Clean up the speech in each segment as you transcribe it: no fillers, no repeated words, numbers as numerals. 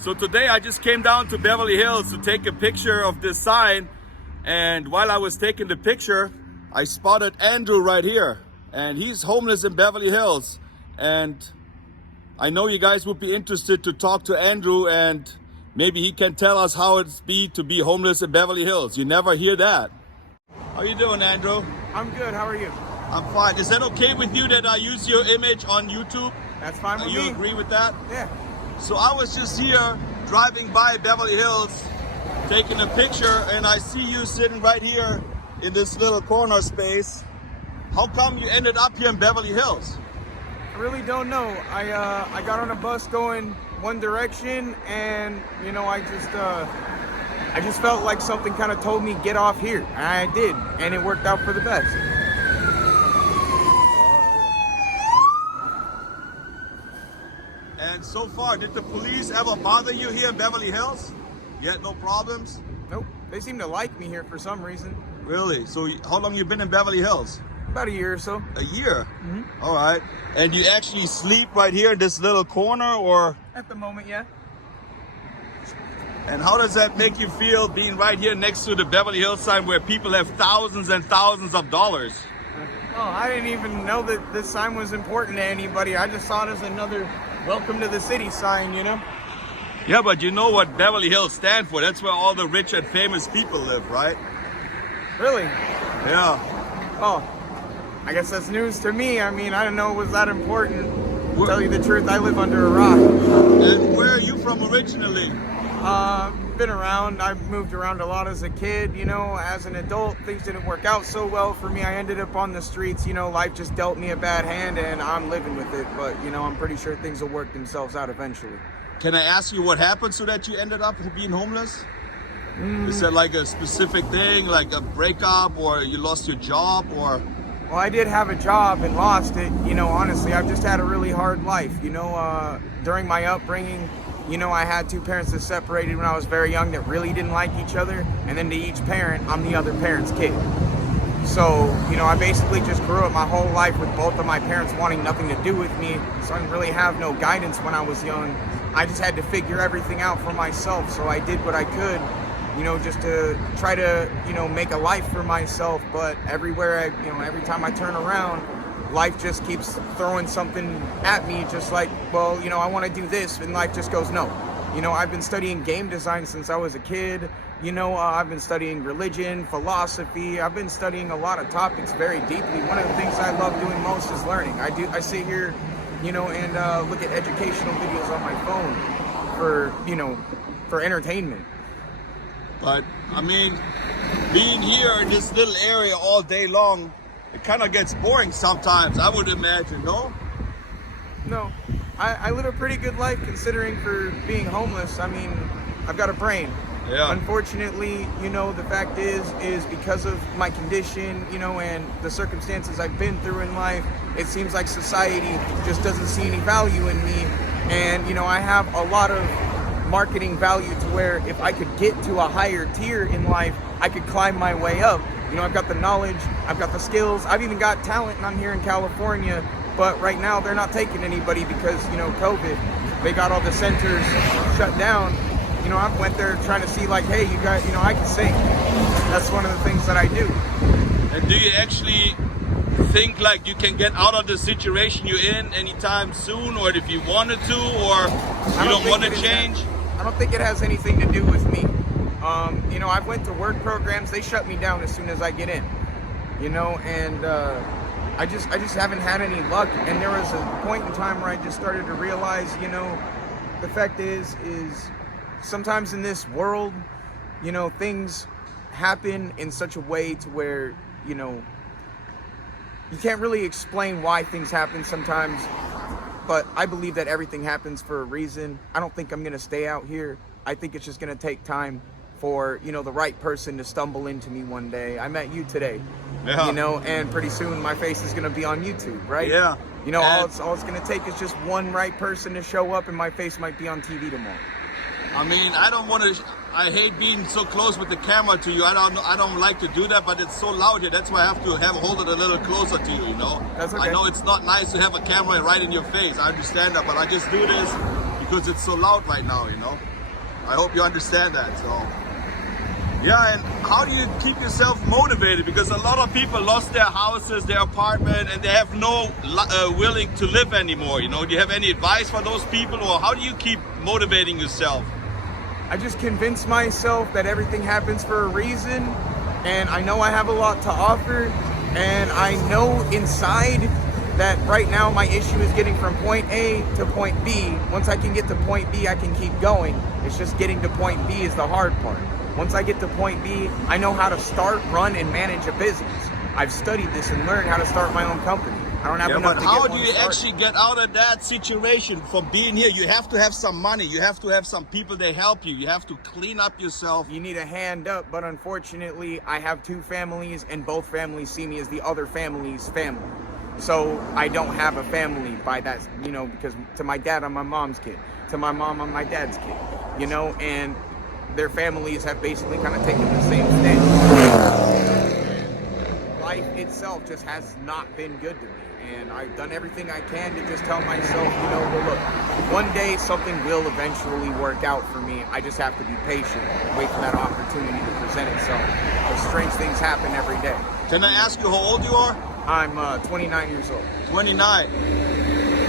So today I just came down to Beverly Hills to take a picture of this sign, and while I was taking the picture, I spotted Andrew right here, and he's homeless in Beverly Hills. And I know you guys would be interested to talk to Andrew, and maybe he can tell us how it's to be homeless in Beverly Hills. You never hear that. How you doing, Andrew? I'm good. How are you? I'm fine. Is that okay with you that I use your image on YouTube? That's fine with me. You agree with that? Yeah. So I was just here driving by Beverly Hills, taking a picture, and I see you sitting right here in this little corner space. How come you ended up here in Beverly Hills? I really don't know. I got on a bus going one direction, and I just felt like something kind of told me get off here, and I did, and it worked out for the best. And so far, did the police ever bother you here in Beverly Hills? You had no problems? Nope. They seem to like me here for some reason. Really? So how long you been in Beverly Hills? About a year or so. A year? Mm-hmm. All right. And you actually sleep right here in this little corner, or? At the moment, yeah. And how does that make you feel being right here next to the Beverly Hills sign where people have thousands and thousands of dollars? Oh, I didn't even know that this sign was important to anybody. I just saw it as another welcome to the city sign, you know? Yeah, but you know what Beverly Hills stand for? That's where all the rich and famous people live, right? Really? Yeah. Oh, I guess that's news to me. I mean, I didn't know it was that important. To tell you the truth, I live under a rock. And where are you from originally? Been around. I've moved around a lot as a kid, you know. As an adult, things didn't work out so well for me. I ended up on the streets, you know. Life just dealt me a bad hand, and I'm living with it. But, you know, I'm pretty sure things will work themselves out eventually. Can I ask you what happened so that you ended up being homeless? Is that like a specific thing, like a breakup, or you lost your job, or? Well, I did have a job and lost it. You know, honestly, I've just had a really hard life. You know, during my upbringing, you know, I had two parents that separated when I was very young that really didn't like each other. And then to each parent, I'm the other parent's kid. So, you know, I basically just grew up my whole life with both of my parents wanting nothing to do with me. So I didn't really have no guidance when I was young. I just had to figure everything out for myself. So I did what I could, you know, just to try to, you know, make a life for myself. But everywhere, every time I turn around, life just keeps throwing something at me, just like, well, you know, I want to do this, and life just goes, no. You know, I've been studying game design since I was a kid. You know, I've been studying religion, philosophy. I've been studying a lot of topics very deeply. One of the things I love doing most is learning. I sit here, you know, and look at educational videos on my phone for entertainment. But, I mean, being here in this little area all day long, it kind of gets boring sometimes, I would imagine, no? No. I live a pretty good life considering for being homeless. I mean, I've got a brain. Yeah. Unfortunately, you know, the fact is because of my condition, you know, and the circumstances I've been through in life, it seems like society just doesn't see any value in me. And, you know, I have a lot of marketing value to where if I could get to a higher tier in life, I could climb my way up. You know, I've got the knowledge, I've got the skills, I've even got talent, and I'm here in California. But right now, they're not taking anybody because, you know, COVID. They got all the centers shut down. You know, I went there trying to see, like, hey, you guys, you know, I can sing. That's one of the things that I do. And do you actually think, like, you can get out of the situation you're in anytime soon, or if you wanted to, or you don't want to change? I don't think it has anything to do with me. You know, I've went to work programs. They shut me down as soon as I get in. You know, and I just haven't had any luck. And there was a point in time where I just started to realize, you know, the fact is sometimes in this world, you know, things happen in such a way to where, you know, you can't really explain why things happen sometimes. But I believe that everything happens for a reason. I don't think I'm going to stay out here. I think it's just going to take time for, you know, the right person to stumble into me one day. I met you today, you know, and pretty soon my face is going to be on YouTube, right? Yeah. You know, all it's going to take is just one right person to show up and my face might be on TV tomorrow. I mean, I hate being so close with the camera to you. I don't like to do that, but it's so loud here. That's why I have to hold it a little closer to you, you know? That's okay. I know it's not nice to have a camera right in your face. I understand that, but I just do this because it's so loud right now, you know. I hope you understand that. So yeah, and how do you keep yourself motivated? Because a lot of people lost their houses, their apartment, and they have no willing to live anymore, you know. Do you have any advice for those people, or how do you keep motivating yourself? I just convince myself that everything happens for a reason, and I know I have a lot to offer, and I know inside that right now my issue is getting from point A to point B. Once I can get to point B, I can keep going. It's just getting to point B is the hard part. Once I get to point B, I know how to start, run, and manage a business. I've studied this and learned how to start my own company. I don't have enough to get one But how do you started. actually get out of that situation from being here? You have to have some money. You have to have some people that help you. You have to clean up yourself. You need a hand up, but unfortunately, I have two families, and both families see me as the other family's family. So I don't have a family by that, you know, because to my dad, I'm my mom's kid. To my mom, I'm my dad's kid, you know, and their families have basically kind of taken the same stance. Life itself just has not been good to me. And I've done everything I can to just tell myself, you know, well, look, one day something will eventually work out for me. I just have to be patient and wait for that opportunity to present itself. Because strange things happen every day. Can I ask you how old you are? I'm 29 years old. 29.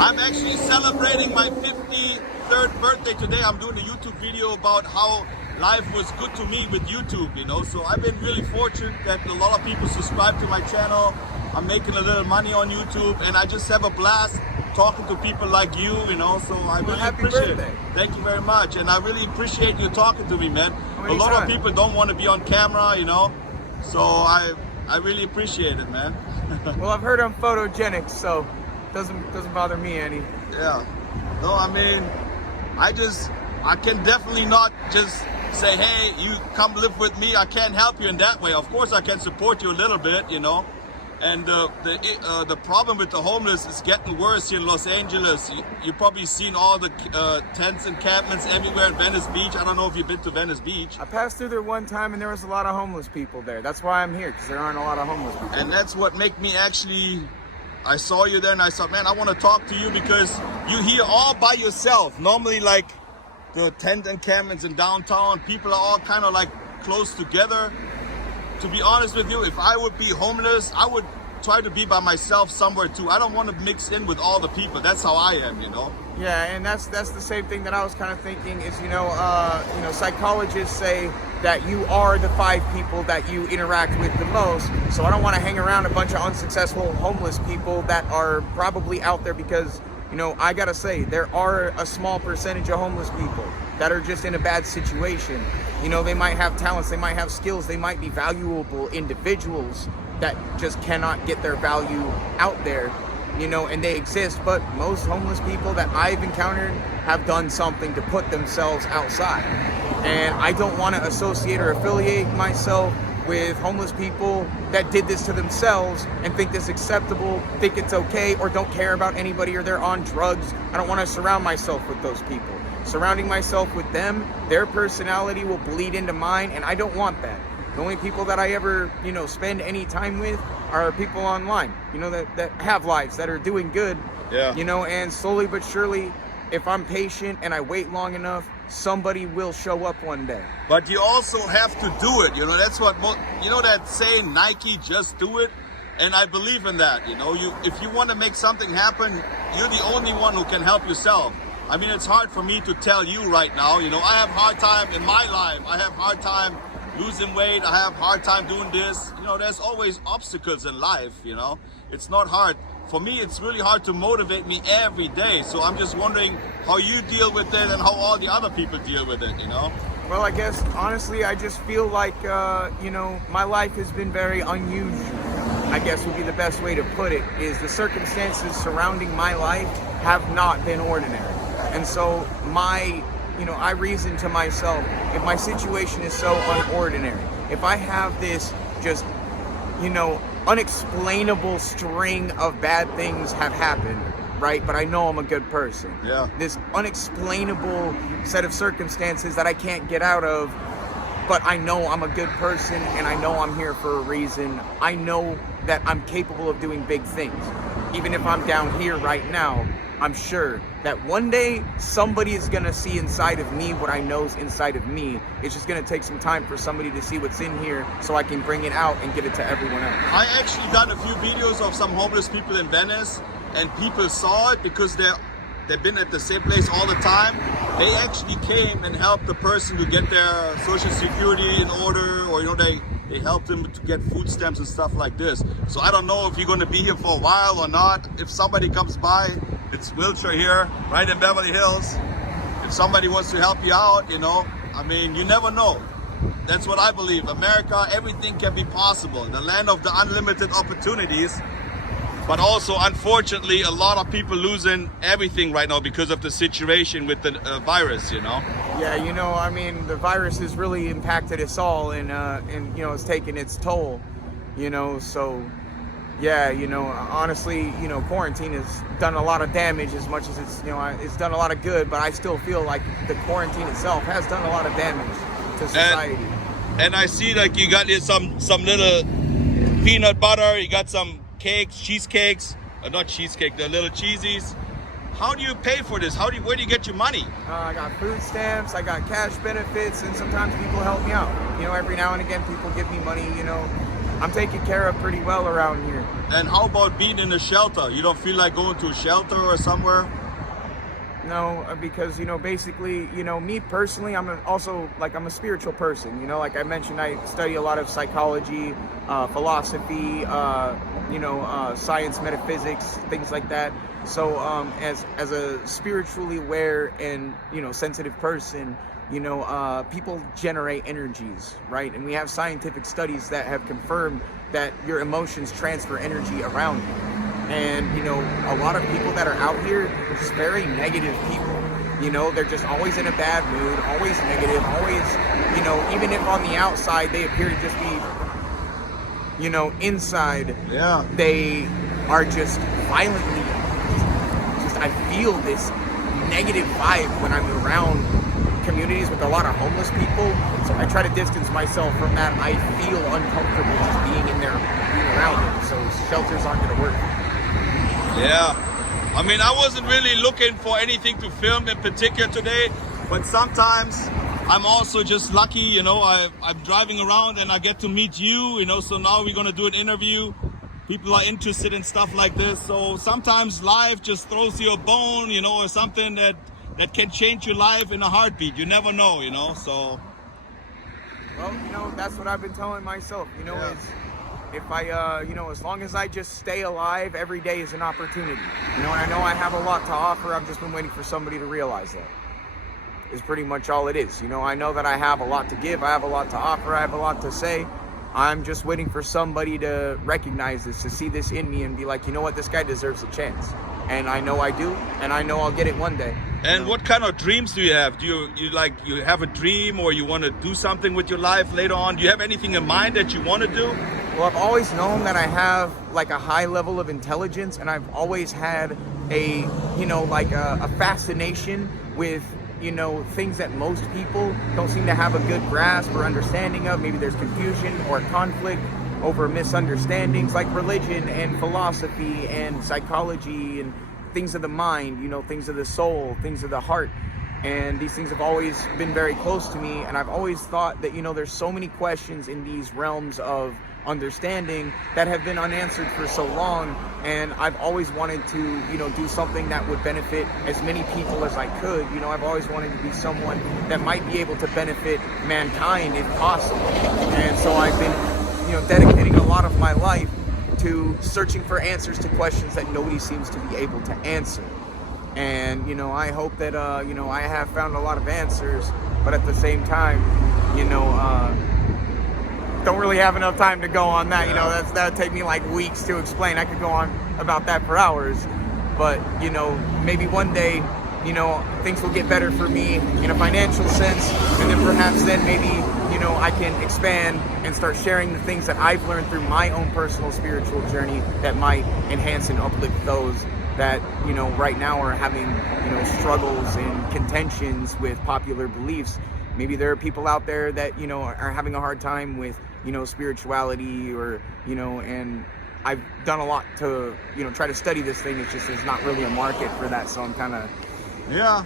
I'm actually celebrating my 53rd birthday today. I'm doing a YouTube video about how life was good to me with YouTube, you know. So I've been really fortunate that a lot of people subscribe to my channel. I'm making a little money on YouTube, and I just have a blast talking to people like you, you know. So I really appreciate it. Thank you very much, and I really appreciate you talking to me, man. A lot of people don't want to be on camera, you know. So I really appreciate it, man. Well, I've heard I'm photogenic, so doesn't bother me any. Yeah. No, I mean, I can definitely not just say, hey, you come live with me. I can't help you in that way. Of course, I can support you a little bit, you know. And the problem with the homeless is getting worse here in Los Angeles. You've probably seen all the tents, encampments everywhere in Venice Beach. I don't know if you've been to Venice Beach. I passed through there one time, and there was a lot of homeless people there. That's why I'm here, because there aren't a lot of homeless people. And that's what made me actually, I saw you there and I thought, man, I want to talk to you because you're here all by yourself. Normally, like the tent encampments in downtown, people are all kind of like close together. To be honest with you, if I would be homeless, I would try to be by myself somewhere too. I don't want to mix in with all the people. That's how I am, you know. Yeah, and that's the same thing that I was kind of thinking is, you know, psychologists say that you are the 5 people that you interact with the most. So I don't want to hang around a bunch of unsuccessful homeless people that are probably out there because, you know, I gotta say, there are a small percentage of homeless people that are just in a bad situation. You know, they might have talents, they might have skills, they might be valuable individuals that just cannot get their value out there, you know, and they exist. But most homeless people that I've encountered have done something to put themselves outside. And I don't want to associate or affiliate myself with homeless people that did this to themselves and think this acceptable, think it's okay, or don't care about anybody, or they're on drugs. I don't want to surround myself with those people. Surrounding myself with them, their personality will bleed into mine, and I don't want that. The only people that I ever, you know, spend any time with are people online, you know, that have lives, that are doing good. Yeah. You know, and slowly but surely, if I'm patient and I wait long enough, somebody will show up one day. But you also have to do it, you know. That's what, you know, that saying, Nike, just do it. And I believe in that, you know. If you want to make something happen, you're the only one who can help yourself. I mean, it's hard for me to tell you right now, you know, I have a hard time in my life. I have a hard time losing weight. I have a hard time doing this. You know, there's always obstacles in life, you know. It's not hard. For me, it's really hard to motivate me every day. So I'm just wondering how you deal with it and how all the other people deal with it, you know. Well, I guess, honestly, I just feel like, you know, my life has been very unusual. I guess would be the best way to put it, is the circumstances surrounding my life have not been ordinary. And so I reason to myself, if my situation is so unordinary, if I have this just, you know, unexplainable string of bad things have happened, right? But I know I'm a good person. Yeah. This unexplainable set of circumstances that I can't get out of, but I know I'm a good person and I know I'm here for a reason. I know that I'm capable of doing big things. Even if I'm down here right now, I'm sure that one day somebody is gonna see inside of me what I know is inside of me. It's just gonna take some time for somebody to see what's in here so I can bring it out and give it to everyone else. I actually done a few videos of some homeless people in Venice, and people saw it because they've been at the same place all the time. They actually came and helped the person to get their social security in order, or they helped them to get food stamps and stuff like this. So I don't know if you're going to be here for a while or not. If somebody comes by, it's Wilshire here, right in Beverly Hills. If somebody wants to help you out, I mean, you never know. That's what I believe. America, everything can be possible. The land of the unlimited opportunities. But also, unfortunately, a lot of people losing everything right now because of the situation with the virus, Yeah, I mean, the virus has really impacted us all, and it's taken its toll, so, yeah, honestly, quarantine has done a lot of damage as much as it's done a lot of good, but I still feel like the quarantine itself has done a lot of damage to society. And I see, like, you got some little peanut butter, you got some cakes, cheesecakes, not cheesecake, the little cheesies. How do you pay for this? Where do you get your money? I got food stamps, I got cash benefits, and sometimes people help me out. Every now and again people give me money, I'm taken care of pretty well around here. And how about being in a shelter? You don't feel like going to a shelter or somewhere? No, because, basically, me personally, I'm a spiritual person, like I mentioned, I study a lot of psychology, philosophy, science, metaphysics, things like that. So, as a spiritually aware and, sensitive person, people generate energies, right? And we have scientific studies that have confirmed that your emotions transfer energy around you. And, a lot of people that are out here are just very negative people. They're just always in a bad mood, always negative, always, even if on the outside they appear to just be, inside, yeah, they are just violently, I feel this negative vibe when I'm around communities with a lot of homeless people. So I try to distance myself from that. I feel uncomfortable just being in there, being around them. So shelters aren't going to work. Yeah, I mean, I wasn't really looking for anything to film in particular today, but sometimes I'm also just lucky, I'm driving around and I get to meet you, so now we're gonna do an interview. People are interested in stuff like this, so sometimes life just throws you a bone, or something that can change your life in a heartbeat. You never know, so. Well, that's what I've been telling myself, Yeah. is if I, as long as I just stay alive, every day is an opportunity. And I know I have a lot to offer. I've just been waiting for somebody to realize that. Is pretty much all it is. I know that I have a lot to give. I have a lot to offer. I have a lot to say. I'm just waiting for somebody to recognize this, to see this in me and be like, this guy deserves a chance. And I know I do, and I know I'll get it one day. And what kind of dreams do you have? Do you have a dream, or you want to do something with your life later on? Do you have anything in mind that you want to do? Well, I've always known that I have a high level of intelligence, and I've always had a fascination with, things that most people don't seem to have a good grasp or understanding of. Maybe there's confusion or conflict over misunderstandings, like religion and philosophy and psychology and things of the mind, things of the soul, things of the heart. And these things have always been very close to me, and I've always thought that, there's so many questions in these realms of understanding that have been unanswered for so long, and I've always wanted to, do something that would benefit as many people as I could. I've always wanted to be someone that might be able to benefit mankind if possible. And so I've been, dedicating a lot of my life to searching for answers to questions that nobody seems to be able to answer. And, I hope that, I have found a lot of answers, but at the same time, don't really have enough time to go on that. That would take me like weeks to explain. I could go on about that for hours, but, maybe one day, things will get better for me in a financial sense, and then perhaps then maybe, I can expand and start sharing the things that I've learned through my own personal spiritual journey that might enhance and uplift those that, right now are having, struggles and contentions with popular beliefs. Maybe there are people out there that, are having a hard time with, spirituality or, and I've done a lot to, try to study this thing. It's just there's not really a market for that, so I'm kind of... Yeah.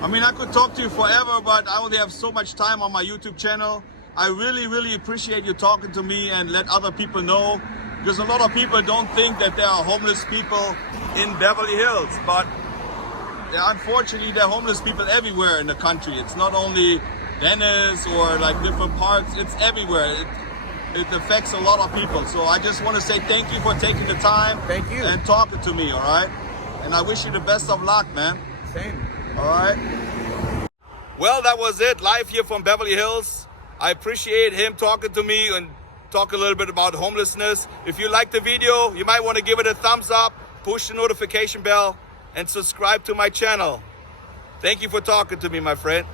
I mean, I could talk to you forever, but I only have so much time on my YouTube channel. I really, really appreciate you talking to me and let other people know, because a lot of people don't think that there are homeless people in Beverly Hills, but unfortunately there are homeless people everywhere in the country. It's not only Venice or like different parts, it's everywhere. It affects a lot of people. So I just want to say thank you for taking the time. Thank you. And talking to me, all right? And I wish you the best of luck, man. Same. All right. Well, that was it. Live here from Beverly Hills. I appreciate him talking to me and talk a little bit about homelessness. If you liked the video, you might want to give it a thumbs up, push the notification bell, and subscribe to my channel. Thank you for talking to me, my friend.